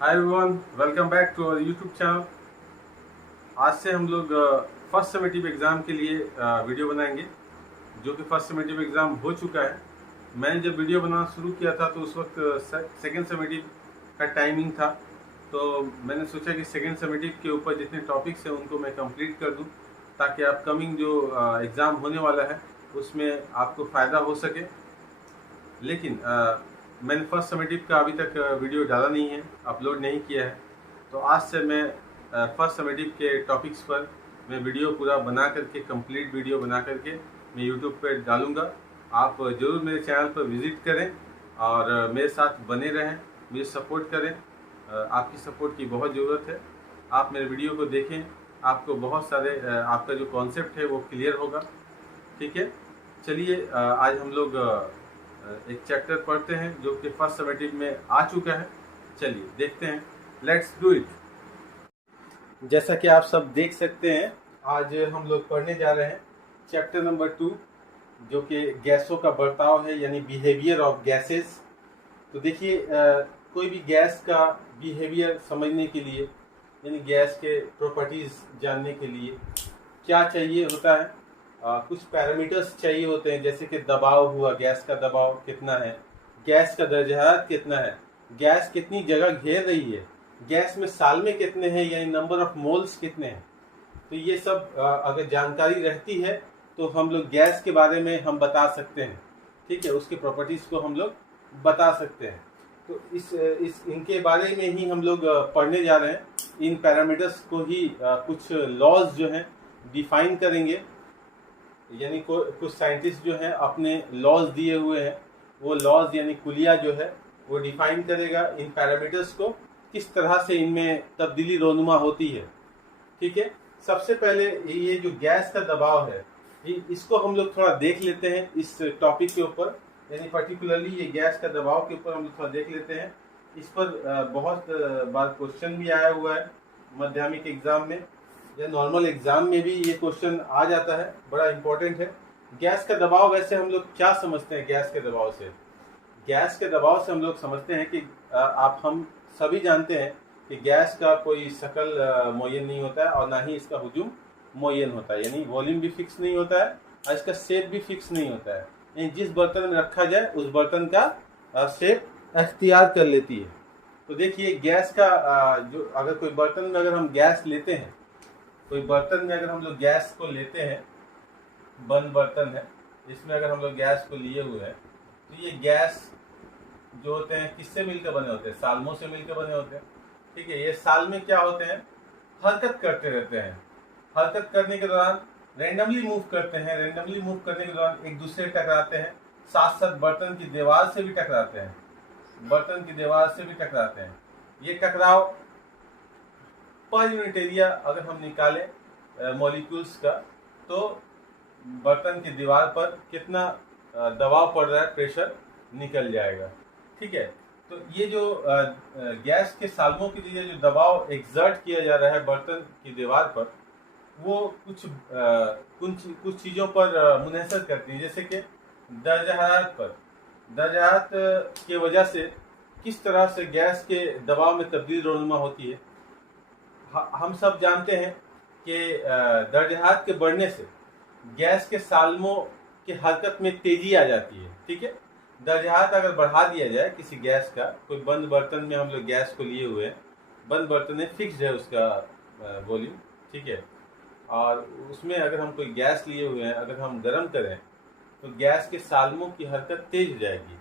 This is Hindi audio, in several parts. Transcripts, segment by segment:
Hi everyone, welcome back to our YouTube channel. आज से हम लोग फर्स्ट समेटिव एग्ज़ाम के लिए वीडियो बनाएंगे, जो कि फर्स्ट समेटिव एग्ज़ाम हो चुका है। मैंने जब वीडियो बनाना शुरू किया था तो उस वक्त सेकेंड समेटिव का टाइमिंग था, तो मैंने सोचा कि सेकेंड समेटिव के ऊपर जितने टॉपिक्स हैं उनको मैं कंप्लीट कर दूं, ताकि अपकमिंग जो एग्ज़ाम होने वाला है उसमें आपको फ़ायदा हो सके। लेकिन मैंने फर्स्ट समेटिव का अभी तक वीडियो डाला नहीं है, अपलोड नहीं किया है। तो आज से मैं फर्स्ट समेटिव के टॉपिक्स पर मैं वीडियो पूरा बना करके, कंप्लीट वीडियो बना करके मैं यूट्यूब पर डालूँगा। आप ज़रूर मेरे चैनल पर विज़िट करें और मेरे साथ बने रहें, मुझे सपोर्ट करें। आपकी सपोर्ट की बहुत ज़रूरत है। आप मेरे वीडियो को देखें, आपको बहुत सारे आपका जो कॉन्सेप्ट है वो क्लियर होगा। ठीक है, चलिए आज हम लोग एक चैप्टर पढ़ते हैं जो कि फर्स्ट समेटिव में आ चुका है। चलिए देखते हैं, लेट्स डू इट। जैसा कि आप सब देख सकते हैं, आज हम लोग पढ़ने जा रहे हैं चैप्टर नंबर 2, जो कि गैसों का बर्ताव है, यानी बिहेवियर ऑफ गैसेस। तो देखिए, कोई भी गैस का बिहेवियर समझने के लिए, यानी गैस के प्रॉपर्टीज़ जानने के लिए क्या चाहिए होता है, कुछ पैरामीटर्स चाहिए होते हैं। जैसे कि दबाव हुआ, गैस का दबाव कितना है, गैस का दर्जाहत कितना है, गैस कितनी जगह घेर रही है, गैस में सालमे कितने हैं, यानी नंबर ऑफ मोल्स कितने हैं। तो ये सब अगर जानकारी रहती है तो हम लोग गैस के बारे में हम बता सकते हैं। ठीक है, उसके प्रॉपर्टीज़ को हम लोग बता सकते हैं। तो इस इनके बारे में ही हम लोग पढ़ने जा रहे हैं। इन पैरामीटर्स को ही कुछ लॉज जो हैं डिफाइन करेंगे, यानी कुछ साइंटिस्ट जो हैं अपने लॉज दिए हुए हैं, वो लॉज यानी कुलिया जो है वो डिफाइन करेगा इन पैरामीटर्स को, किस तरह से इनमें तब्दीली रोनुमा होती है। ठीक है, सबसे पहले ये जो गैस का दबाव है, इसको हम लोग थोड़ा देख लेते हैं इस टॉपिक के ऊपर, यानी पर्टिकुलरली ये गैस का दबाव के ऊपर हम लोग थोड़ा देख लेते हैं। इस पर बहुत बार क्वेश्चन भी आया हुआ है माध्यमिक एग्जाम में, या नॉर्मल एग्जाम में भी ये क्वेश्चन आ जाता है, बड़ा इंपॉर्टेंट है। गैस का दबाव, वैसे हम लोग क्या समझते हैं गैस के दबाव से? गैस के दबाव से हम लोग समझते हैं कि हम सभी जानते हैं कि गैस का कोई शकल मुय्यन नहीं होता है और ना ही इसका हुजूम मुय्यन होता है, यानी वॉल्यूम भी फिक्स नहीं होता है और इसका शेप भी फिक्स नहीं होता है। यानी जिस बर्तन में रखा जाए उस बर्तन का शेप अख्तियार कर लेती है। तो देखिए, गैस का जो अगर कोई बर्तन में अगर हम गैस लेते हैं, कोई बर्तन में अगर हम लोग गैस को लेते हैं, बंद बर्तन है, इसमें अगर हम लोग गैस को लिए हुए हैं, तो ये गैस जो होते हैं किससे मिलकर बने होते हैं? सालमों से मिलकर बने होते हैं। ठीक है, ये साल में क्या होते हैं, हरकत करते रहते हैं। हरकत करने के दौरान रेंडमली मूव करते हैं, रेंडमली मूव करने के दौरान एक दूसरे से टकराते हैं, साथ साथ बर्तन की दीवार से भी टकराते हैं, बर्तन की दीवार से भी टकराते हैं। ये टकराव पर यूनिट एरिया अगर हम निकालें मॉलिक्यूल्स का, तो बर्तन की दीवार पर कितना दबाव पड़ रहा है, प्रेशर निकल जाएगा। ठीक है, तो ये जो गैस के सालमों के लिए जो दबाव एग्जर्ट किया जा रहा है बर्तन की दीवार पर, वो कुछ चीज़ों पर मुनहसर करती है। जैसे कि दर्जाहत पर, दर्जाहत की वजह से किस तरह से गैस के दबाव में तब्दीली रोनुमा होती है। हम सब जानते हैं कि दर्जाहत के बढ़ने से गैस के सालमों की हरकत में तेजी आ जाती है। ठीक है, दर्जाहत अगर बढ़ा दिया जाए किसी गैस का, कोई बंद बर्तन में हम लोग गैस को लिए हुए हैं, बंद बर्तन में फिक्स्ड है उसका वॉल्यूम, ठीक है, और उसमें अगर हम कोई गैस लिए हुए हैं, अगर हम गर्म करें तो गैस के सालमों की हरकत तेज हो जाएगी।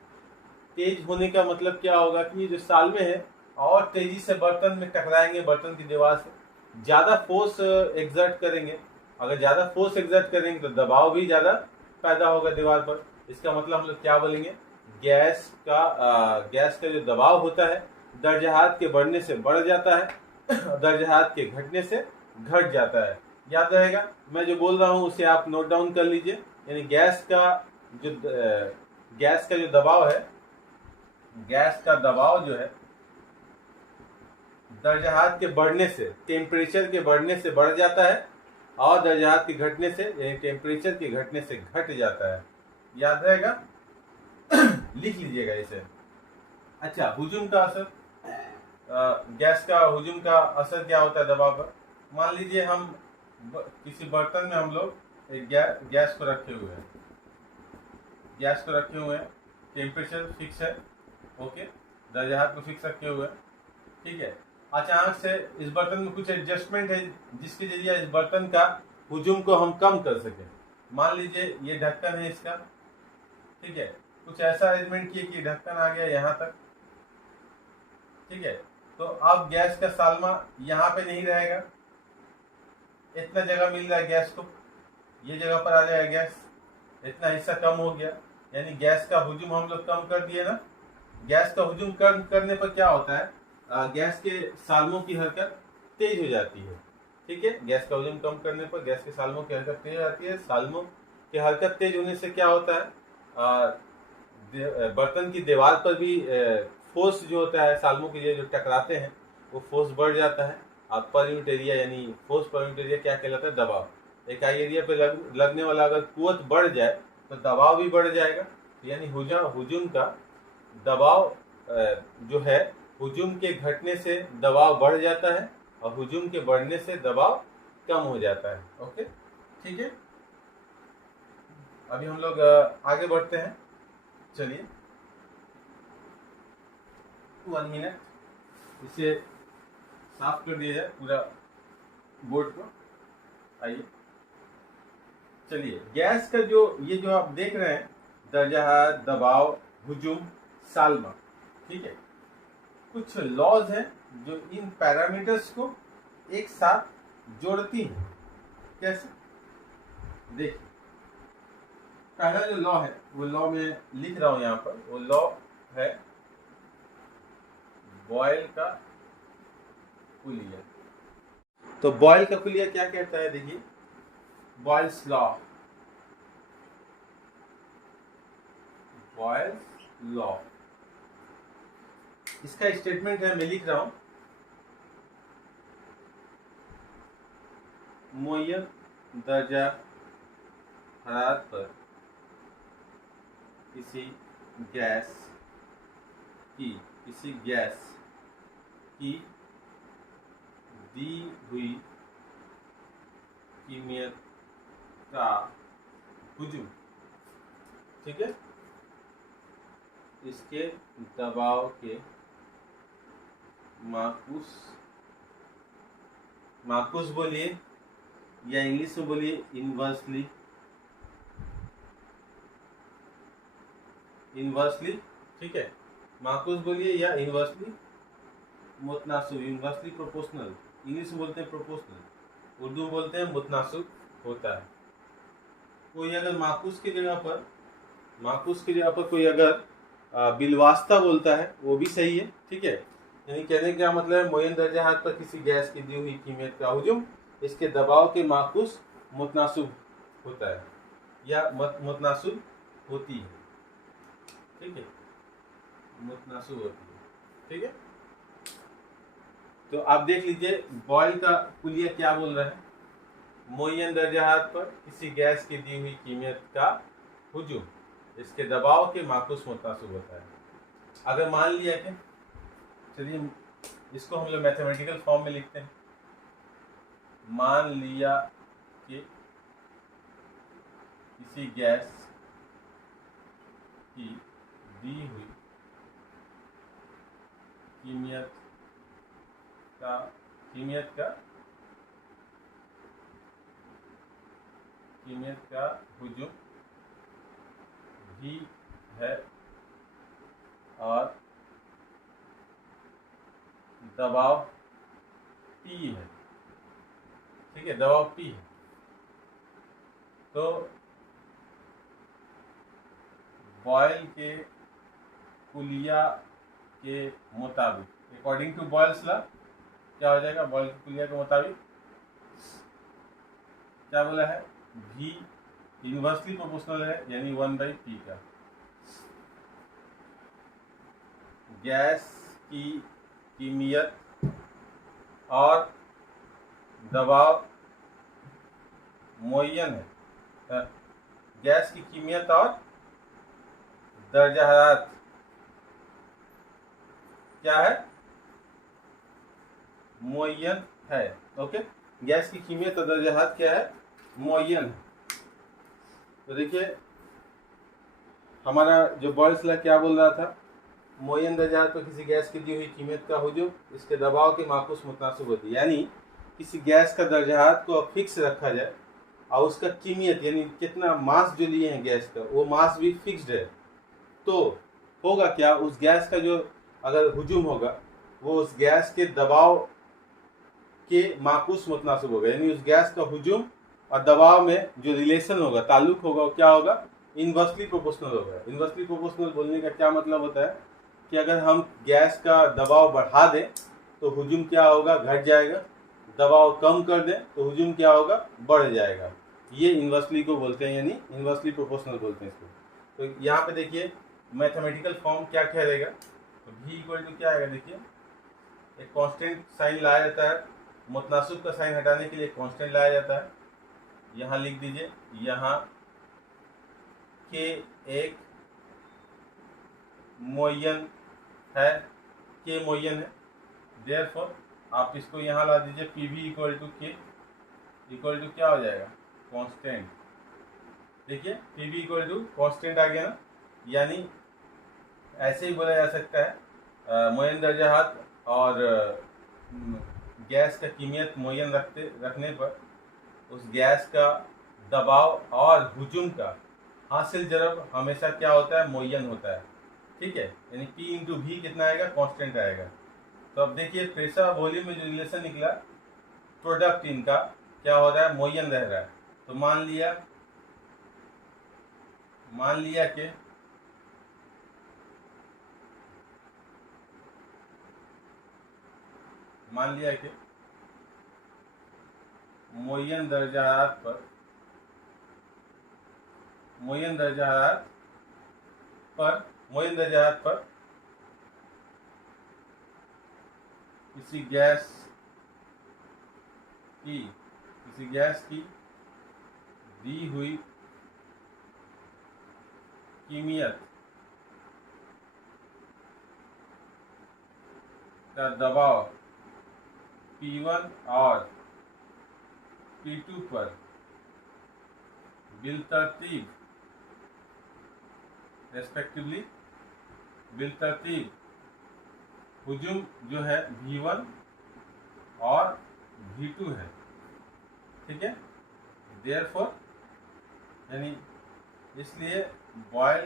तेज होने का मतलब क्या होगा कि ये जो सालमे है और तेजी से बर्तन में टकराएंगे, बर्तन की दीवार से ज़्यादा फोर्स एग्जर्ट करेंगे। अगर ज़्यादा फोर्स एग्जर्ट करेंगे तो दबाव भी ज़्यादा पैदा होगा दीवार पर। इसका मतलब हम लोग क्या बोलेंगे, गैस का जो दबाव होता है दर्जाहत के बढ़ने से बढ़ जाता है, दर्जाहत के घटने से घट जाता है। याद रहेगा, मैं जो बोल रहा हूँ उसे आप नोट डाउन कर लीजिए। यानी गैस का जो दबाव है, गैस का दबाव जो है दर्जाहत के बढ़ने से, टेम्परेचर के बढ़ने से बढ़ जाता है और दर्जाहत के घटने से, यानी टेम्परेचर के घटने से घट जाता है। याद रहेगा, लिख लीजिएगा इसे। अच्छा, हुजूम का असर, गैस का हुजूम का असर क्या होता है दबाव पर। मान लीजिए हम किसी बर्तन में हम लोग एक गैस को रखे हुए हैं, टेम्परेचर फिक्स है, ओके, दर्जा हरारत को फिक्स रखे हुए हैं, ठीक है। अचानक से इस बर्तन में कुछ एडजस्टमेंट है जिसके जरिए इस बर्तन का हुजूम को हम कम कर सकें। मान लीजिए ये ढक्कन है इसका, ठीक है, कुछ ऐसा अरेंजमेंट किए कि ढक्कन आ गया यहाँ तक, ठीक है। तो अब गैस का सालमा यहाँ पे नहीं रहेगा, इतना जगह मिल रहा है गैस को, ये जगह पर आ जाएगा गैस, इतना हिस्सा कम हो गया, यानी गैस का हुजूम हम लोग कम कर दिए ना। गैस का हुजूम कम करने पर क्या होता है, गैस के सालमों की हरकत तेज हो जाती है, ठीक है। गैस का हुजूम कम करने पर गैस के सालमों की हरकत तेज हो जाती है। सालमों की हरकत तेज होने से क्या होता है, बर्तन की दीवार पर भी फोर्स जो होता है सालमों के लिए जो टकराते हैं वो फोर्स बढ़ जाता है। पर यूनिट एरिया यानी फोर्स पर यूनिट एरिया क्या कहलाता है, दबाव। इकाई एरिया पे लगने वाला अगर कुवत बढ़ जाए तो दबाव भी बढ़ जाएगा, यानी हुजूम का दबाव जो है, हुजूम के घटने से दबाव बढ़ जाता है और हुजूम के बढ़ने से दबाव कम हो जाता है, ओके, ठीक है। अभी हम लोग आगे बढ़ते हैं, चलिए 1 मिनट इसे साफ कर दिया जाए पूरा बोर्ड को। आइए चलिए, गैस का जो ये जो आप देख रहे हैं, दर्जा हरारत, दबाव, हुजूम, सालमा, ठीक है, कुछ लॉज हैं जो इन पैरामीटर्स को एक साथ जोड़ती हैं। कैसे, देखिए, पहला जो लॉ है वो लॉ में लिख रहा हूं यहाँ पर, वो लॉ है बॉयल का कुलिया। तो बॉयल का कुलिया क्या कहता है, देखिए, बॉयल्स लॉ, बॉयल्स लॉ, इसका स्टेटमेंट है, मैं लिख रहा हूं, मुअय्यन दर्जा हरारत पर किसी गैस की दी हुई कीमियत का हुजूम, ठीक है, इसके दबाव के माकूस बोलिए या इंग्लिश में बोलिए इनवर्सली, ठीक है, माकूस बोलिए या इनवर्सली मुतनासिब, इनवर्सली प्रोपोर्शनल, इंग्लिश में बोलते हैं प्रोपोर्शनल, उर्दू में बोलते हैं मुतनासिब होता है। कोई अगर माकूस की जगह पर कोई अगर बिलवास्ता बोलता है वो भी सही है, ठीक है। यानी कहने का मतलब है, मुअय्यन दर्जा हरारत पर किसी गैस की दी हुई कीमियत का हुजूम इसके दबाव के माकूस मुतनासिब होता है या मुतनासिब होती है, ठीक है, मुतनासिब होती है, ठीक है। तो आप देख लीजिए बॉयल का कुलिया क्या बोल रहा है, मुअय्यन दर्जा हरारत पर किसी गैस की दी हुई कीमियत का हुजूम इसके दबाव के माकूस मुतनासिब होता है। अगर मान लिया कि, चलिए इसको हम लोग मैथमेटिकल फॉर्म में लिखते हैं, मान लिया कि किसी गैस की दी हुई कीमियत का हुजूम भी है और दबाव P है, ठीक है, दबाव P है। तो बॉयल के कुलिया के मुताबिक, अकॉर्डिंग टू बॉयल्स लॉ क्या हो जाएगा, बॉयल के कुलिया के मुताबिक क्या बोला है, V इनवर्सली प्रोपोर्शनल है, यानी 1/P का, गैस की कीमियत और दबाव मुअय्यन है, गैस की कीमियत और दर्जा हरारत क्या है, मुअय्यन है। ओके, गैस की कीमियत और दर्जा हरारत क्या है? मुअय्यन है। तो देखिए हमारा जो बॉयल्स लॉ क्या बोल रहा था? मुअय्यन दर्जा हरारत पर किसी गैस की दी हुई कीमियत का हुजूम इसके दबाव के माकूस मुतनासिब होती है। यानी किसी गैस का दर्जा हरारत को फिक्स रखा जाए और उसका कीमियत यानी कितना मास जो लिए हैं गैस का, वो मास भी फिक्स्ड है, तो होगा क्या? उस गैस का जो अगर हुजूम होगा वो उस गैस के दबाव के माकूस मुतनासिब होगा। यानी उस गैस का हुजूम और दबाव में जो रिलेशन होगा, ताल्लुक होगा, वो क्या होगा? इनवर्सली प्रोपोर्शनल होगा। इनवर्सली प्रोपोर्शनल बोलने का क्या मतलब होता है कि अगर हम गैस का दबाव बढ़ा दें तो हुजूम क्या होगा? घट जाएगा। दबाव कम कर दें तो हुजूम क्या होगा? बढ़ जाएगा। ये इनवर्सली को बोलते हैं, यानी इनवर्सली प्रोपोर्शनल बोलते हैं इसको। तो यहाँ पे देखिए मैथमेटिकल फॉर्म क्या रहेगा? तो v इक्वल टू क्या आएगा? देखिए एक कांस्टेंट साइन लाया जाता है, मुतनासिब का साइन हटाने के लिए कांस्टेंट लाया जाता है। यहाँ लिख दीजिए, यहाँ के एक मुअय्यन है, के मुअय्यन है, देयरफॉर आप इसको यहाँ ला दीजिए, P V equal to K equal to क्या हो जाएगा? कांस्टेंट। देखिए P V equal to constant आ गया ना, यानी ऐसे ही बोला जा सकता है मुअय्यन दर्जा हरारत और गैस का कीमियत मुअय्यन रखने पर उस गैस का दबाव और हुजूम का हासिल जरब हमेशा क्या होता है? मुअय्यन होता है। ठीक है, यानी P इंटू वी कितना आएगा? कांस्टेंट आएगा। तो अब देखिए प्रेशर वॉल्यूम में जो रिलेशन निकला, प्रोडक्ट इनका क्या हो रहा है? मुअय्यन रह रहा है। तो मान लिया कि मुअय्यन दर्जा हरारत पर किसी गैस की दी हुई कीमियत का दबाव P1 और P2 पर बिलतरतीब हुजूम जो है V1 और V2 है। ठीक है, देयरफॉर यानी इसलिए बॉयल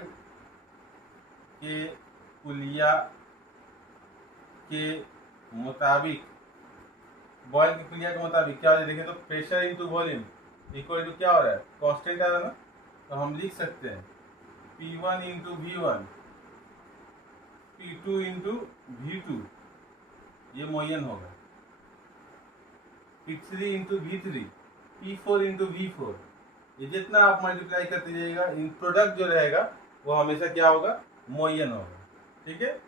के कुलिया के मुताबिक क्या हो रहा है? देखें तो pressure into volume equal to क्या हो रहा है? कांस्टेंट आ रहा है ना। तो हम लिख सकते हैं P1 into V1, P2 into V2, ये मुअय्यन होगा। P3 into V3, P4 into V4, ये जितना आप मल्टीप्लाई करते जाइएगा, इन प्रोडक्ट जो रहेगा वो हमेशा क्या होगा? मुअय्यन होगा। ठीक है,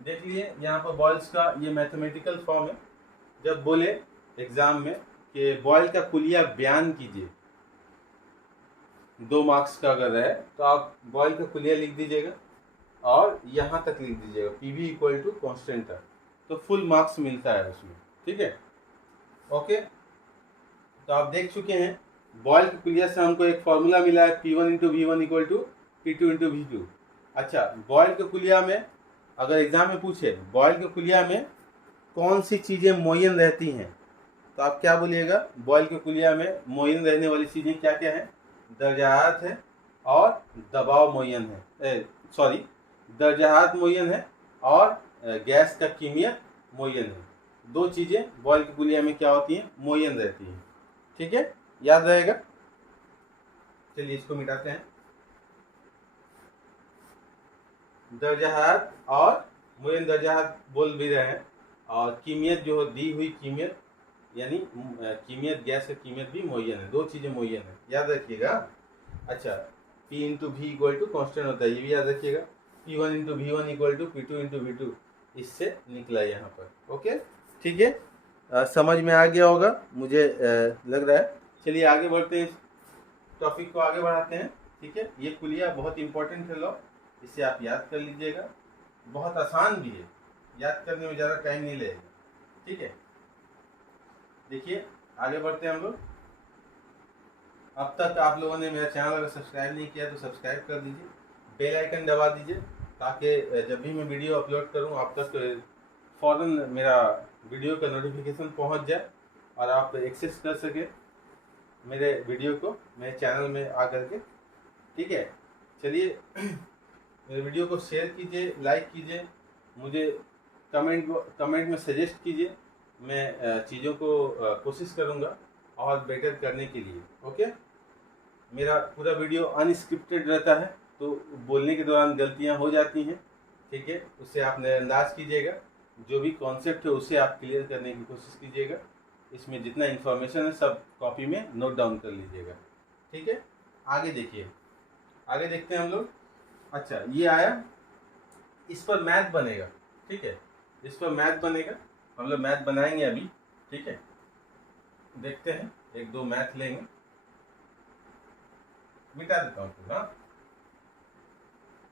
देख लिए यहाँ पर बॉयल्स का ये मैथमेटिकल फॉर्म है। जब बोले एग्जाम में कि बॉयल का कुलिया बयान कीजिए, 2 मार्क्स का अगर है तो आप बॉयल का कुलिया लिख दीजिएगा और यहाँ तक लिख दीजिएगा P V equal to constant तक, तो फुल मार्क्स मिलता है उसमें। ठीक है, ओके। तो आप देख चुके हैं बॉयल के कुलिया से हमको एक फॉर्मूला मिला है P1 into V one equal to P2 into V two. अच्छा, बॉयल के कुलिया में अगर एग्जाम में पूछे बॉयल के कुलिया में कौन सी चीज़ें मुअय्यन रहती हैं, तो आप क्या बोलिएगा? बॉयल के कुलिया में मुअय्यन रहने वाली चीज़ें क्या क्या हैं? दर्जा हरारत है और दबाव मुअय्यन है, दर्जा हरारत मुअय्यन है और गैस का कीमियत मुअय्यन है। 2 चीज़ें बॉयल की कुलिया में क्या होती हैं? मुअय्यन रहती हैं। ठीक है, याद रहेगा। चलिए इसको मिटाते हैं। दर्जा हरारत और मुअय्यन दर्जा हरारत बोल भी रहे हैं, और कीमियत जो दी हुई कीमियत यानी कीमियत, गैस का कीमियत भी मुअय्यन है। 2 चीज़ें मुअय्यन है, याद रखिएगा। अच्छा, P into V equal to constant होता है, ये भी याद रखिएगा। P1 into V one equal to P2 into V2, इससे निकला यहाँ पर। ओके, ठीक है, समझ में आ गया होगा मुझे लग रहा है। चलिए आगे बढ़ते हैं, टॉपिक को आगे बढ़ाते हैं। ठीक है, ये कुलिया बहुत इंपॉर्टेंट है लॉ, इसे आप याद कर लीजिएगा। बहुत आसान भी है, याद करने में ज़्यादा टाइम नहीं लगेगा। ठीक है, देखिए आगे बढ़ते हैं हम लोग। अब तक आप लोगों ने मेरा चैनल अगर सब्सक्राइब नहीं किया तो सब्सक्राइब कर दीजिए, बेल आइकन दबा दीजिए, ताकि जब भी मैं वीडियो अपलोड करूं आप तक फ़ौरन मेरा वीडियो का नोटिफिकेशन पहुंच जाए और आप एक्सेस कर सके मेरे वीडियो को मेरे चैनल में आकर के। ठीक है, चलिए मेरे वीडियो को शेयर कीजिए, लाइक कीजिए, मुझे कमेंट में सजेस्ट कीजिए। मैं चीज़ों को कोशिश करूँगा और बेटर करने के लिए। ओके, मेरा पूरा वीडियो अनस्क्रिप्टेड रहता है तो बोलने के दौरान गलतियां हो जाती हैं। ठीक है, उससे आप नज़रअंदाज कीजिएगा, जो भी कॉन्सेप्ट है उसे आप क्लियर करने की कोशिश कीजिएगा। इसमें जितना इन्फॉर्मेशन है सब कॉपी में नोट डाउन कर लीजिएगा। ठीक है, आगे देखिए, आगे देखते हैं हम लोग। अच्छा, ये आया, इस पर मैथ बनेगा। ठीक है, इस पर मैथ बनेगा, हम लोग मैथ बनाएंगे अभी। ठीक है, देखते हैं, एक दो मैथ लेंगे, मिटा देता हूँ फिर। हाँ,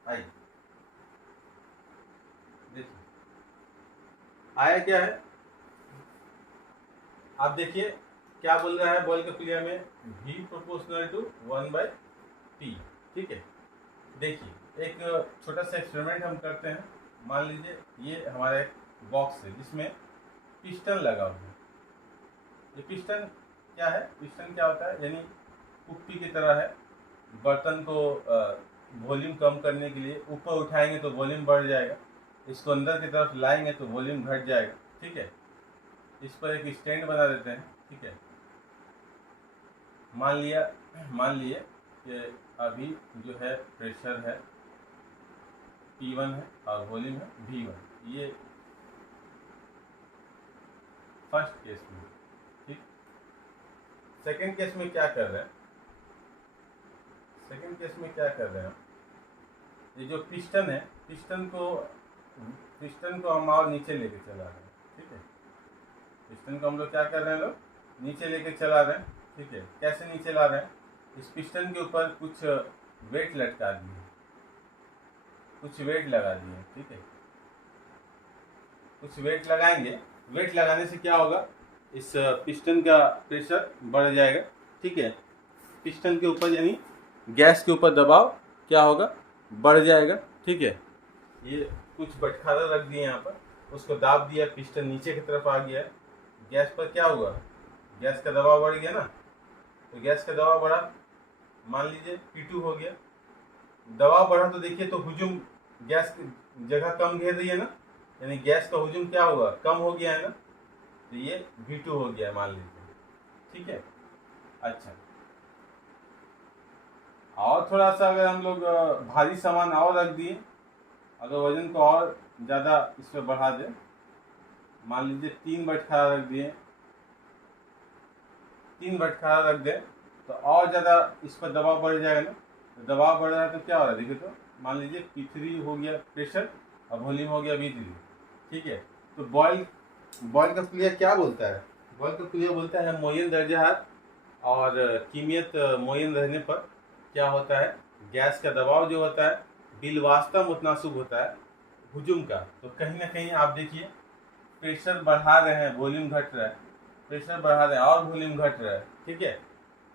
आइए देखिए आया क्या है। आप देखिए क्या बोल रहा है बॉल के क्रिया में, v प्रोपोर्शनल टू 1/p। ठीक है, देखिए एक छोटा सा एक्सपेरिमेंट हम करते हैं। मान लीजिए ये हमारा एक बॉक्स है जिसमें पिस्टन लगा हुआ है। ये पिस्टन क्या है, पिस्टन क्या होता है, यानी कुप्पी की तरह है। बर्तन को वॉल्यूम कम करने के लिए ऊपर उठाएंगे तो वॉल्यूम बढ़ जाएगा, इसको अंदर की तरफ लाएंगे तो वॉल्यूम घट जाएगा। ठीक है, इस पर एक स्टैंड बना देते हैं। ठीक है, मान लिए कि अभी जो है प्रेशर है P1 है और वॉल्यूम है V1। ये फर्स्ट केस में। ठीक, सेकंड केस में क्या कर रहे हैं, सेकंड केस में क्या कर रहे हैं, ये जो पिस्टन है, पिस्टन को हम और नीचे लेके चला रहे हैं। ठीक है, पिस्टन को हम लोग क्या कर रहे हैं, लोग नीचे लेके चला रहे हैं। ठीक है, कैसे नीचे ला रहे हैं, इस पिस्टन के ऊपर कुछ वेट लटका दिए, कुछ वेट लगा दिए। ठीक है, कुछ वेट लगाएंगे, वेट लगाने से क्या होगा, इस पिस्टन का प्रेशर बढ़ जाएगा। ठीक है, पिस्टन के ऊपर यानी गैस के ऊपर दबाव क्या होगा, बढ़ जाएगा। ठीक है, ये कुछ बटखारा रख दिए यहाँ पर, उसको दाब दिया, पिस्टन नीचे की तरफ आ गया, गैस पर क्या हुआ, गैस का दबाव बढ़ गया ना, तो गैस का दबाव बढ़ा, मान लीजिए P2 हो गया। दबाव बढ़ा तो देखिए तो हुजूम, गैस की जगह कम घेर रही है ना, यानी गैस का हुजूम क्या हुआ, कम हो गया है ना, तो ये V2 हो गया मान लीजिए। ठीक है, अच्छा, और थोड़ा सा अगर हम लोग भारी सामान और रख दिए, अगर वजन को और ज़्यादा इस पर बढ़ा दें, मान लीजिए 3 बटखारा रख दिए, 3 बटखारा रख दें तो और ज़्यादा इस पर दबाव बढ़ जाएगा ना। तो दबाव बढ़ रहा है तो क्या हो रहा है, देखिए तो मान लीजिए P3 हो गया प्रेशर और वॉल्यूम हो गया V3। ठीक है, तो बॉयल का क्रिया क्या बोलता है, बॉयल का क्रिया बोलता है मोयन दर्जाहार और कीमियत मोयन रहने पर क्या होता है, गैस का दबाव जो होता है बिलवास्ता मुतनासब होता है हुजूम का। तो कहीं ना कहीं आप देखिए प्रेशर बढ़ा रहे हैं, वॉल्यूम घट रहा है, प्रेशर बढ़ा रहे हैं और वॉल्यूम घट रहा है। ठीक है,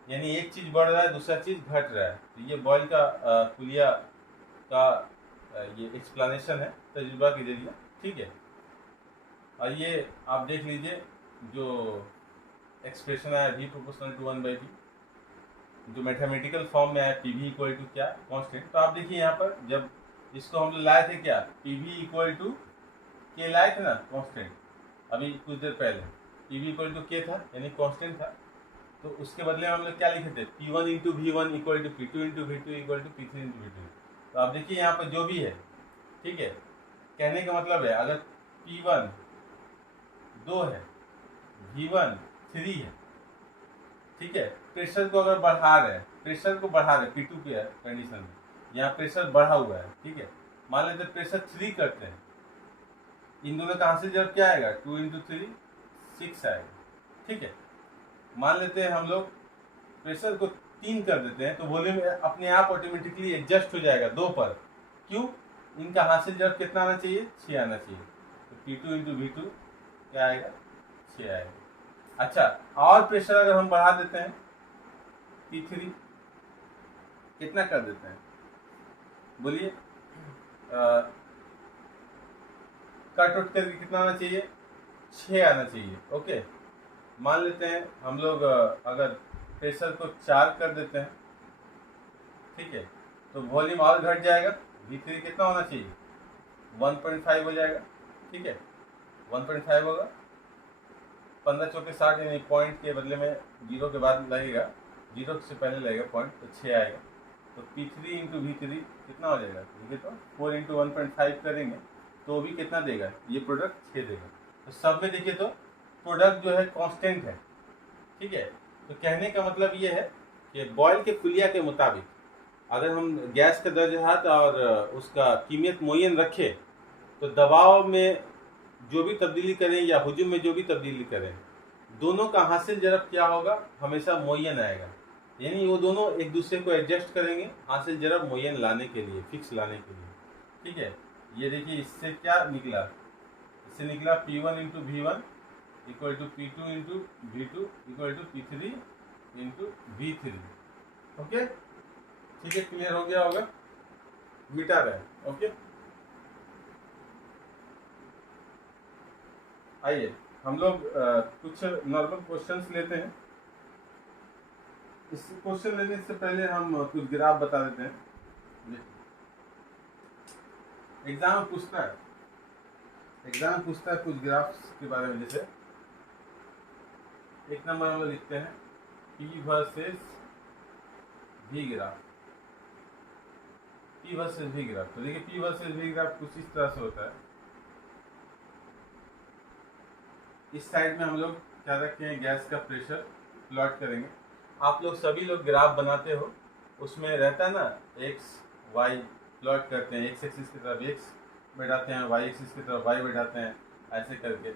यानी एक चीज़ बढ़ रहा है दूसरा चीज़ घट रहा है। तो ये बॉयल का कुलिया का ये एक्सप्लेनेशन है तजुर्बा के जरिए। ठीक है, और ये आप देख लीजिए जो एक्सप्रेशन आया V प्रोपोर्शनल टू 1/p, जो मैथमेटिकल फॉर्म में आया PV इक्वल टू क्या, कांस्टेंट। तो आप देखिए यहाँ पर जब इसको हम लोग लाए थे क्या, PV इक्वल टू K लाए थे ना, कांस्टेंट, अभी कुछ देर पहले PV इक्वल टू K था यानी कांस्टेंट था। तो उसके बदले में हम लोग क्या लिखे थे, P1 into V1 equal to P2 into V2 equal to P3 into V2। तो आप देखिए यहाँ पर जो भी है, ठीक है, कहने का मतलब है अगर P1 2 है, V1 3 है, ठीक है, प्रेशर को अगर बढ़ा रहे हैं, प्रेशर को बढ़ा रहे P2 पे कंडीशन में, यहाँ प्रेशर बढ़ा हुआ है। ठीक है, मान लेते प्रेशर 3 करते हैं, इन दोनों का आंसर जब क्या आएगा, 2 इंटू 3 6 आएगा। ठीक है, मान लेते हैं हम लोग प्रेशर को 3 कर देते हैं तो वॉल्यूम अपने आप ऑटोमेटिकली एडजस्ट हो जाएगा 2 पर। क्यों, इनका हासिल जब कितना आना चाहिए, 6 आना चाहिए। तो P2 इंटू V2 क्या आएगा, 6 आएगा। अच्छा, और प्रेशर अगर हम बढ़ा देते हैं P3 कितना कर देते हैं बोलिए, कट उठ करके कितना आना चाहिए, 6 आना चाहिए। ओके, मान लेते हैं हम लोग अगर प्रेशर को 4 कर देते हैं, ठीक है, तो वॉल्यूम और घट जाएगा। V3 कितना होना चाहिए, 1.5 हो जाएगा। ठीक है, 1.5 होगा, 15 चौके 60, यानी पॉइंट के बदले में जीरो के बाद लगेगा, जीरो से पहले लगेगा पॉइंट, तो 6 आएगा। तो P3 इंटू V3 कितना हो जाएगा, ठीक है, तो 4 इंटू 1.5 करेंगे तो भी कितना देगा, ये प्रोडक्ट 6 देगा। तो सब में देखिए तो प्रोडक्ट जो है कांस्टेंट है। ठीक है, तो कहने का मतलब ये है कि बॉयल के पुलिया के मुताबिक अगर हम गैस का दर्जात और उसका कीमियत मुयन रखें तो दबाव में जो भी तब्दीली करें या हुजूम में जो भी तब्दीली करें, दोनों का हासिल जरब क्या होगा, हमेशा मुयन आएगा। यानी वो दोनों एक दूसरे को एडजस्ट करेंगे हासिल जरब मुयन लाने के लिए, फिक्स लाने के लिए। ठीक है, ये देखिए इससे क्या निकला, इससे निकला P1 into V1 equal to P2 into V2 equal to P3 into V3। Okay, ठीक है, क्लियर हो गया होगा, मिटा रहे हैं। ओके, आइए हम लोग कुछ नॉर्मल क्वेश्चंस लेते हैं। इस क्वेश्चन लेने से पहले हम कुछ ग्राफ बता देते हैं। एग्जाम पूछता है कुछ ग्राफ्स के बारे में। जैसे एक नंबर हम लोग लिखते हैं P versus V graph, P versus V graph. तो देखिए P वर्सेस V ग्राफ कुछ इस तरह से होता है। इस साइड में हम लोग क्या रखते हैं, गैस का प्रेशर प्लॉट करेंगे। आप लोग सभी लोग ग्राफ बनाते हो, उसमें रहता है ना एक्स वाई, प्लॉट करते हैं, एक्स एक्सिस की तरफ एक्स बैठाते हैं, वाई एक्सिस की तरफ वाई बैठाते हैं, ऐसे करके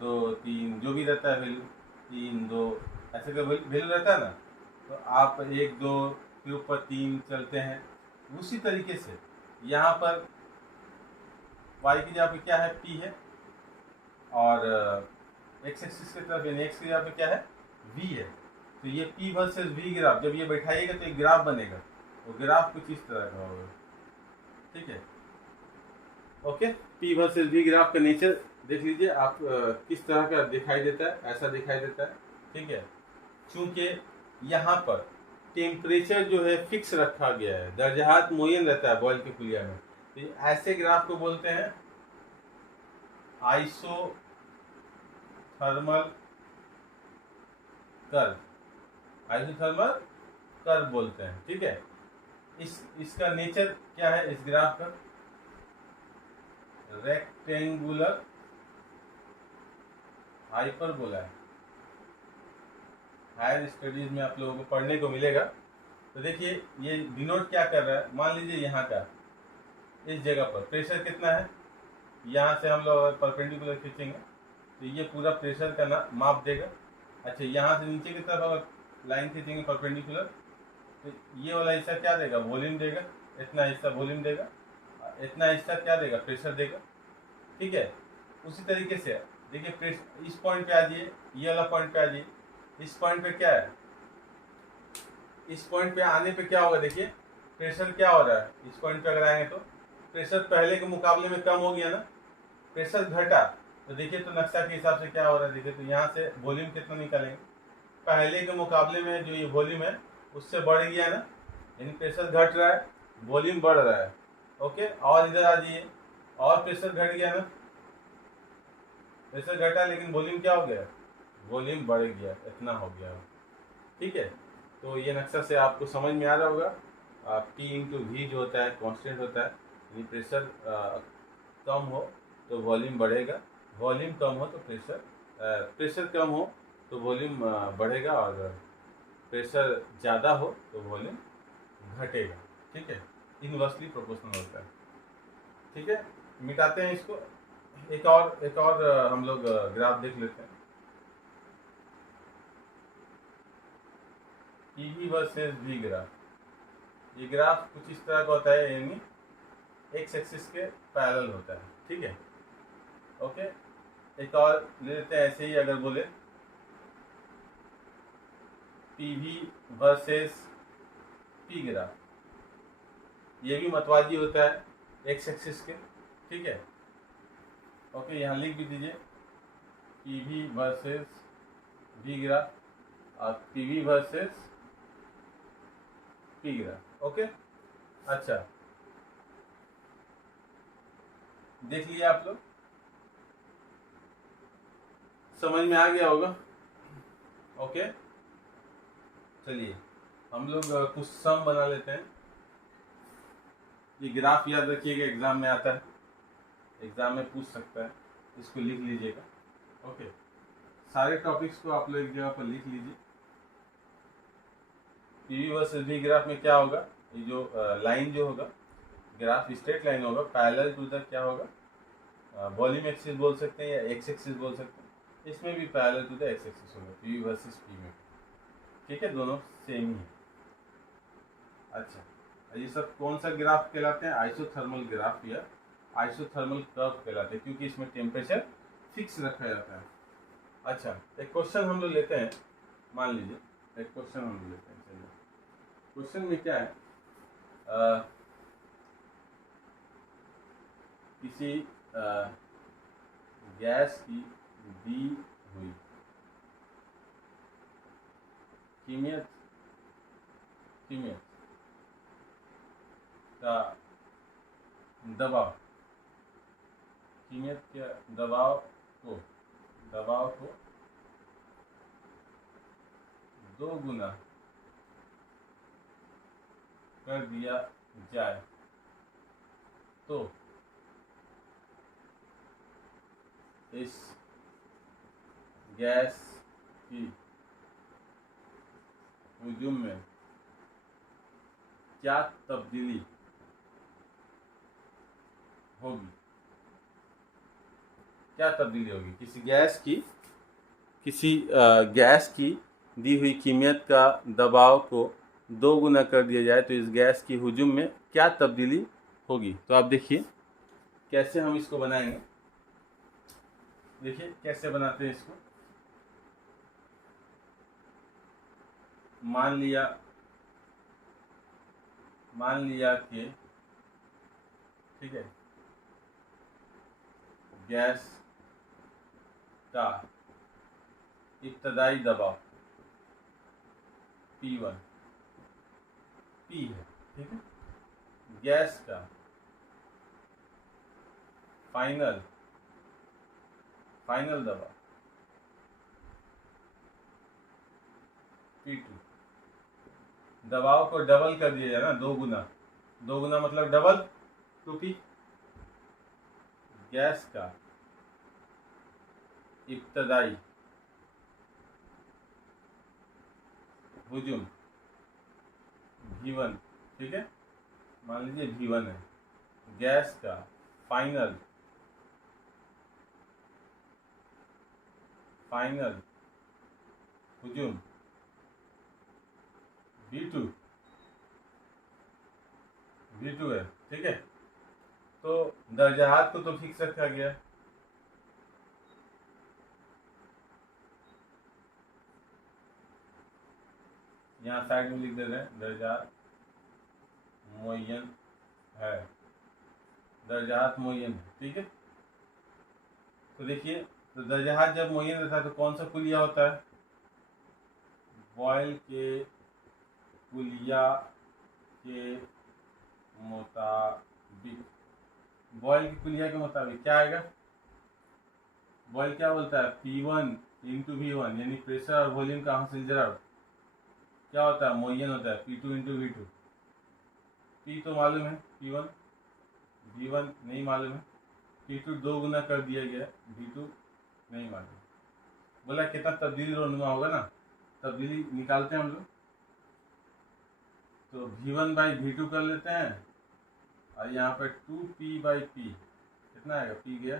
2 3 जो भी रहता है वैल्यू, 3 2 ऐसे कर वैल्यू रहता है ना। तो आप 1 2 के ऊपर 3 चलते हैं। उसी तरीके से यहाँ पर वाई की जगह पे क्या है, P है, और एक्स एक्सिस की तरफ यानी एक्स की जगह पे क्या है, V है। तो ये P वर्सेस V ग्राफ जब ये बैठाइएगा तो एक ग्राफ बनेगा, वो ग्राफ कुछ इस तरह का होगा। ठीक है, okay, P versus V graph का नेचर देख लीजिए आप, किस तरह का दिखाई देता है, ऐसा दिखाई देता है। ठीक है, चूंकि यहाँ पर टेम्परेचर जो है फिक्स रखा गया है, दर्जात मुयन रहता है बॉयल की पुलिया में, तो ऐसे ग्राफ को बोलते हैं आइसोथर्मल कर्व, आइसोथर्मल कर्व बोलते हैं। ठीक है, इसका नेचर क्या है, इस ग्राफ का रेक्टेंगुलर हाइपरबोला है। हायर स्टडीज में आप लोगों को पढ़ने को मिलेगा। तो देखिए ये डिनोट क्या कर रहा है, मान लीजिए यहाँ का इस जगह पर प्रेशर कितना है, यहाँ से हम लोग परपेंडिकुलर खींचेंगे तो ये पूरा प्रेशर का माप देगा। अच्छा, यहाँ से नीचे की तरफ अगर लाइन खींचेंगे परपेंडिकुलर तो ये वाला हिस्सा क्या देगा, वॉल्यूम देगा, इतना हिस्सा वॉल्यूम देगा, इतना हिस्सा क्या देगा, प्रेशर देगा। ठीक है, उसी तरीके से देखिए इस पॉइंट पे आ जाइए, ये वाला पॉइंट पे आ जाइए, इस पॉइंट पे क्या है, इस पॉइंट पे आने पे क्या होगा, देखिए प्रेशर क्या हो रहा है, इस पॉइंट पे अगर आएंगे तो प्रेशर पहले के मुकाबले में कम हो गया ना, प्रेशर घटा। तो देखिए तो नक्शा के हिसाब से क्या हो रहा है, देखिए तो यहाँ से वॉल्यूम कितना निकालेंगे, पहले के मुकाबले में जो ये वॉल्यूम है उससे बढ़ गया ना, यानी प्रेशर घट रहा है, वॉल्यूम बढ़ रहा है। ओके, और इधर आ जाइए, और प्रेशर घट गया ना, प्रेशर घटा लेकिन वॉल्यूम क्या हो गया, वॉल्यूम बढ़ गया, इतना हो गया। ठीक है, तो ये नक्शा से आपको समझ में आ रहा होगा। P इंटू वी जो होता है कांस्टेंट होता है, यानी प्रेशर कम हो तो वॉल्यूम बढ़ेगा, वॉल्यूम कम हो तो प्रेशर कम हो तो वॉल्यूम बढ़ेगा, और प्रेशर ज़्यादा हो तो वॉल्यूम घटेगा। ठीक है, इनवर्सली प्रोपोर्शनल होता है। ठीक है, मिटाते हैं इसको, एक और हम लोग ग्राफ देख लेते हैं। P वर्सेस V ग्राफ, ये ग्राफ कुछ इस तरह का होता है, यानी एक्स एक्सिस के पैरेलल होता है। ठीक है, ओके, एक और ले लेते हैं ऐसे ही, अगर बोले PV वर्सेस P ग्राफ, ये भी मतवादी होता है एक्स एक्सिस के, ठीक है। ओके, यहाँ लिख भी दीजिए PV वर्सेस V ग्राफ और PV versus P graph. Okay, अच्छा, देख लिया आप लोग, समझ में आ गया होगा। ओके, चलिए हम लोग कुछ सम बना लेते हैं। ये ग्राफ याद रखिएगा, एग्जाम में आता है, एग्जाम में पूछ सकता है, इसको लिख लीजिएगा। ओके, सारे टॉपिक्स को आप लोग एक जगह पर लिख लीजिए। PV वर्सेस V ग्राफ में क्या होगा, ये जो लाइन जो होगा, ग्राफ स्ट्रेट लाइन होगा, पैरेलल टू द क्या होगा, वॉल्यूम एक्सिस बोल सकते हैं या एक्स एक्सिस बोल सकते हैं। इसमें भी parallel to the x axis होगा PV वर्सेस P में, ठीक है, दोनों सेम ही है। अच्छा, ये सब कौन सा ग्राफ कहलाते हैं, आइसोथर्मल ग्राफ या आइसोथर्मल कर्व कहलाते हैं, क्योंकि इसमें टेम्परेचर फिक्स रखा जाता है। अच्छा, एक क्वेश्चन हम लोग लेते हैं, मान लीजिए एक क्वेश्चन हम लोग लेते हैं। चलिए, क्वेश्चन में क्या है, किसी गैस की दी हुई कीमियत का दबाव, कीमियत के दबाव को 2 गुना कर दिया जाए तो इस गैस की हुजूम में क्या तब्दीली होगी, क्या तब्दीली होगी। किसी गैस की दी हुई कीमियत का दबाव को 2 गुना कर दिया जाए तो इस गैस की हुजूम में क्या तब्दीली होगी। तो आप देखिए कैसे हम इसको बनाएंगे, देखिए कैसे बनाते हैं इसको। मान लिया कि ठीक है, गैस का इब्तदाई दबाव P1 P है, ठीक है। गैस का फाइनल दबाव P2। दबाव को डबल कर दिया जाए ना, 2 गुना मतलब डबल 2P। गैस का इब्तदाई हुजूम V1, ठीक है, मान लीजिए V1 है। गैस का फाइनल हुजूम V2 है, ठीक है। तो दर्जात को तो फिक्स रखा गया, यहाँ साइड में लिख दे रहे हैं दर्जात मुअय्यन है, ठीक है। तो देखिए, तो दर्जात जब मुअय्यन रहता है तो कौन सा कुलिया होता है, बॉयल के कुलिया के मुताबिक, बॉयल की कुलिया के मुताबिक क्या आएगा, बॉयल क्या बोलता है, P1 इंटू V1, यानी प्रेशर और वॉल्यूम का हासिल जरा क्या होता है, मुअय्यन होता है P2 इंटू V2। P तो मालूम है P1, V1 नहीं मालूम है, P2 2 गुना कर दिया गया, V2 नहीं मालूम। बोला कितना तब्दीली रोनुमा होगा ना, तब्दीली निकालते हैं हम लोग। तो V1 बाई V2 कर लेते हैं, और यहाँ पर 2P बाई P कितना आएगा, P गया,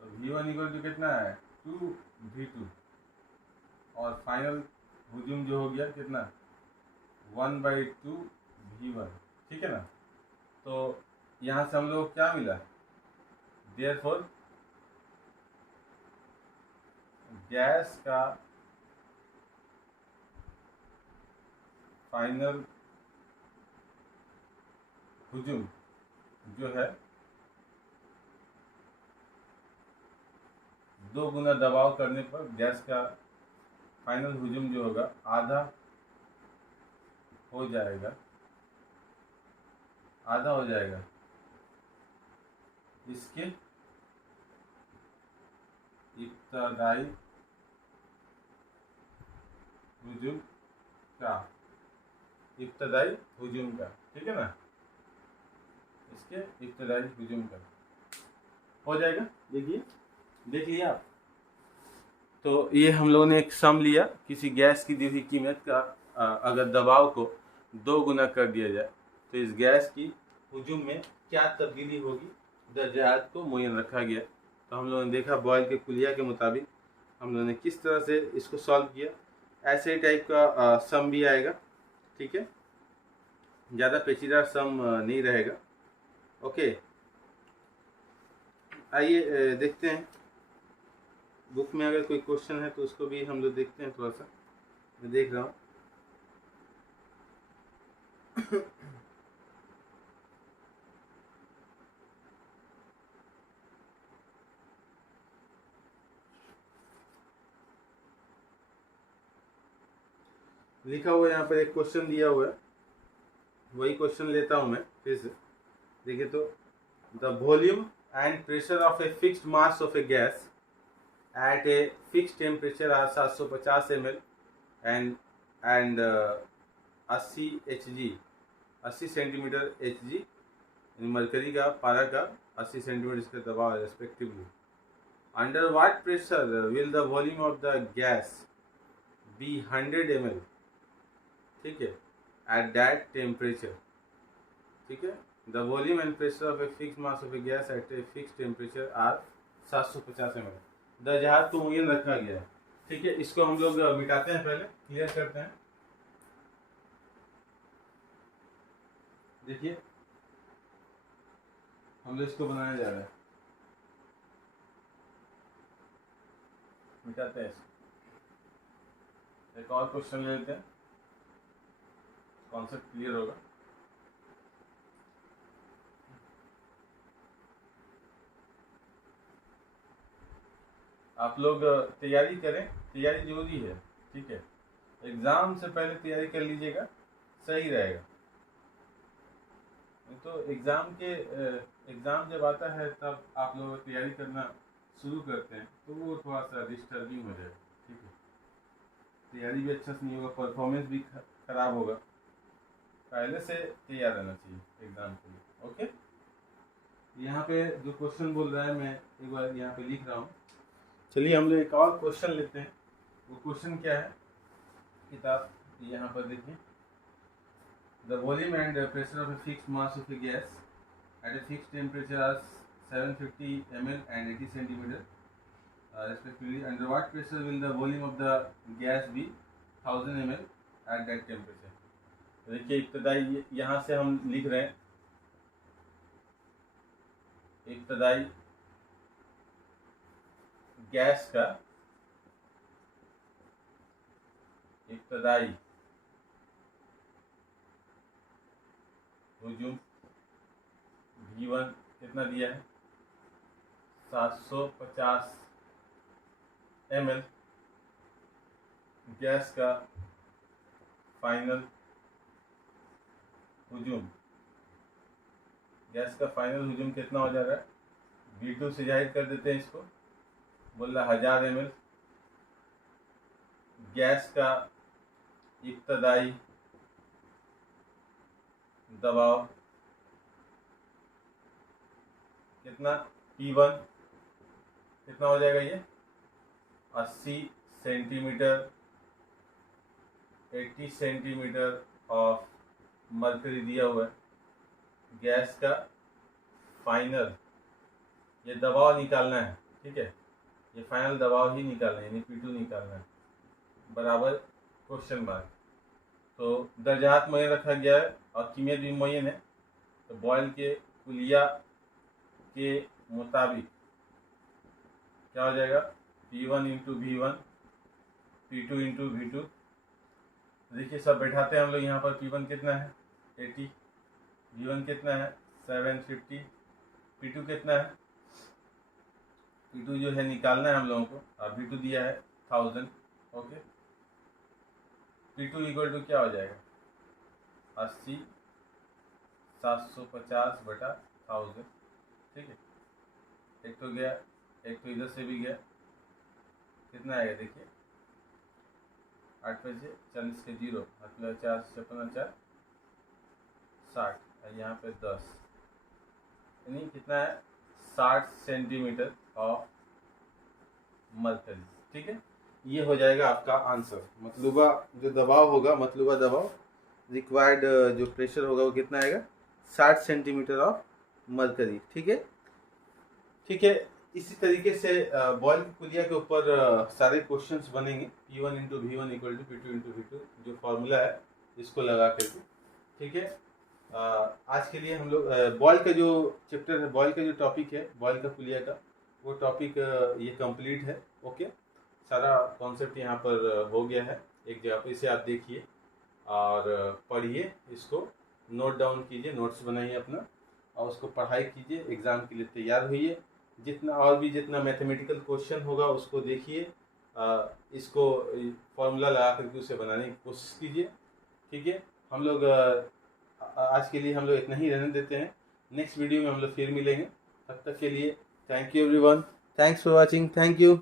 तो V1 इक्वल टू कितना है 2V2, और फाइनल हुजूम जो हो गया कितना 1/2 V1, ठीक है ना। तो यहाँ से हम लोग क्या मिला, देयरफॉर गैस का फाइनल हुजूम जो है 2 गुना दबाव करने पर गैस का फाइनल हुजूम जो होगा आधा हो जाएगा, इसके इब्तदाई हुजूम का, ठीक है ना, इसके इब्तदाई हुजूम का हो जाएगा। देख लिया आप। तो ये हम लोगों ने एक सम लिया, किसी गैस की दी हुई कीमत का अगर दबाव को 2 गुना कर दिया जाए तो इस गैस की हुजूम में क्या तब्दीली होगी, दर्जात को मुयन रखा गया। तो हम लोगों ने देखा बॉयल के कुलिया के मुताबिक हम लोगों ने किस तरह से इसको सॉल्व किया। ऐसे ही टाइप का सम भी आएगा, ठीक है, ज़्यादा पेचीदा सम नहीं रहेगा। ओके, आइए देखते हैं बुक में अगर कोई क्वेश्चन है तो उसको भी हम लोग देखते हैं। थोड़ा सा मैं देख रहा हूँ। लिखा हुआ यहाँ पर एक क्वेश्चन दिया हुआ है, वही क्वेश्चन लेता हूँ मैं फिर से। देखिए तो the volume and pressure of a fixed mass of a gas at a fixed temperature are 750 ml and 80 Hg, 80 centimetre Hg, mercury का पारा का 80 सेंटीमीटर इसका दबाव है respectively. Under what pressure will the volume of the gas be 100 ml, ठीक है, एट दैट टेम्परेचर, ठीक है। The volume and pressure of a fixed mass of a gas at a fixed temperature are 750 ml। दर्जात को मुयन रखा गया है, ठीक है। इसको हम लोग मिटाते हैं, पहले क्लियर करते हैं। देखिए हम लोग इसको बनाया जा रहा है, मिटाते हैं इसको। एक और क्वेश्चन ले लेते हैं, कॉन्सेप्ट क्लियर होगा। आप लोग तैयारी करें, तैयारी जरूरी है, ठीक है। एग्जाम से पहले तैयारी कर लीजिएगा, सही रहेगा। तो एग्जाम जब आता है तब आप लोग तैयारी करना शुरू करते हैं तो वो थोड़ा सा डिस्टर्बिंग हो जाएगा, ठीक है। तैयारी भी अच्छा से नहीं होगा, परफॉर्मेंस भी खराब होगा। पहले से तैयार रहना चाहिए एग्जाम के लिए। ओके, यहाँ पे जो क्वेश्चन बोल रहा है मैं एक बार यहाँ पे लिख रहा हूँ। चलिए हम लोग एक और क्वेश्चन लेते हैं। वो क्वेश्चन क्या है, किताब यहाँ पर देखिए। The volume and pressure of a fixed mass of a gas at a fixed temperature are 750 ml and 80 centimeter respectively. Under what pressure will the volume of the gas be 1000 ml at that temperature? देखिए इब्तदाई यहाँ से हम लिख रहे हैं, इब्तदाई गैस का इब्तदाई हुजूम V1 कितना दिया है, 750 ml। गैस का फाइनल हुजूम, गैस का फाइनल हुजूम कितना हो जा रहा है, V2 से जाहिर कर देते हैं इसको, बोल रहा 1000 ml। गैस का इब्तदाई दबाव कितना, P1 कितना हो जाएगा, ये 80 सेंटीमीटर, 80 सेंटीमीटर ऑफ मरकरी दिया हुआ है। गैस का फाइनल, ये दबाव निकालना है, ठीक है, ये फाइनल दबाव ही निकालना है, यानी P2 निकालना है, बराबर क्वेश्चन मार्क। तो दर्जात मुयन रखा गया है और कीमियत भी मुयन है। तो बॉयल के कुलिया के मुताबिक क्या हो जाएगा, P1 into V1, P2 into V2 देखिए सब बैठाते हैं हम लोग यहाँ पर। P1 कितना है 80, V1 कितना है 750, P2 कितना है, P2 जो है निकालना है हम लोगों को, और V2 दिया है 1000। ओके, P2 इक्वल टू क्या हो जाएगा 80 750 बटा 1000। ठीक है, एक तो गया, एक तो इधर से भी गया, कितना आएगा देखिए 8 पैसे 40 के 0, मतलब 4 56 4 60, और यहाँ पे 10, यानी कितना है 60 सेंटीमीटर ऑफ मरकरी। ठीक है, ये हो जाएगा आपका आंसर। मतलूबा जो दबाव होगा, मतलूबा दबाव रिक्वायर्ड जो प्रेशर होगा वो कितना आएगा 60 सेंटीमीटर ऑफ मरकरी। ठीक है, ठीक है। इसी तरीके से बॉयल की पुलिया के ऊपर सारे क्वेश्चंस बनेंगे। P1 into V1 equal to P2 into V2 जो फॉर्मूला है इसको लगा करके। ठीक है, आज के लिए हम लोग बॉयल का जो चैप्टर है, बॉयल का जो टॉपिक है, बॉयल का पुलिया का, वो टॉपिक ये कंप्लीट है। ओके, सारा कॉन्सेप्ट यहाँ पर हो गया है एक जगह पर। इसे आप देखिए और पढ़िए, इसको नोट डाउन कीजिए, नोट्स बनाइए अपना, और उसको पढ़ाई कीजिए, एग्ज़ाम के लिए तैयार होइए। जितना और भी जितना मैथमेटिकल क्वेश्चन होगा उसको देखिए, इसको फॉर्मूला लगा करके उसे बनाने की कोशिश कीजिए। ठीक है, हम लोग आज के लिए हम लोग इतना ही रहने देते हैं। नेक्स्ट वीडियो में हम लोग फिर मिलेंगे। तब तक के लिए thank you everyone, thanks for watching, thank you.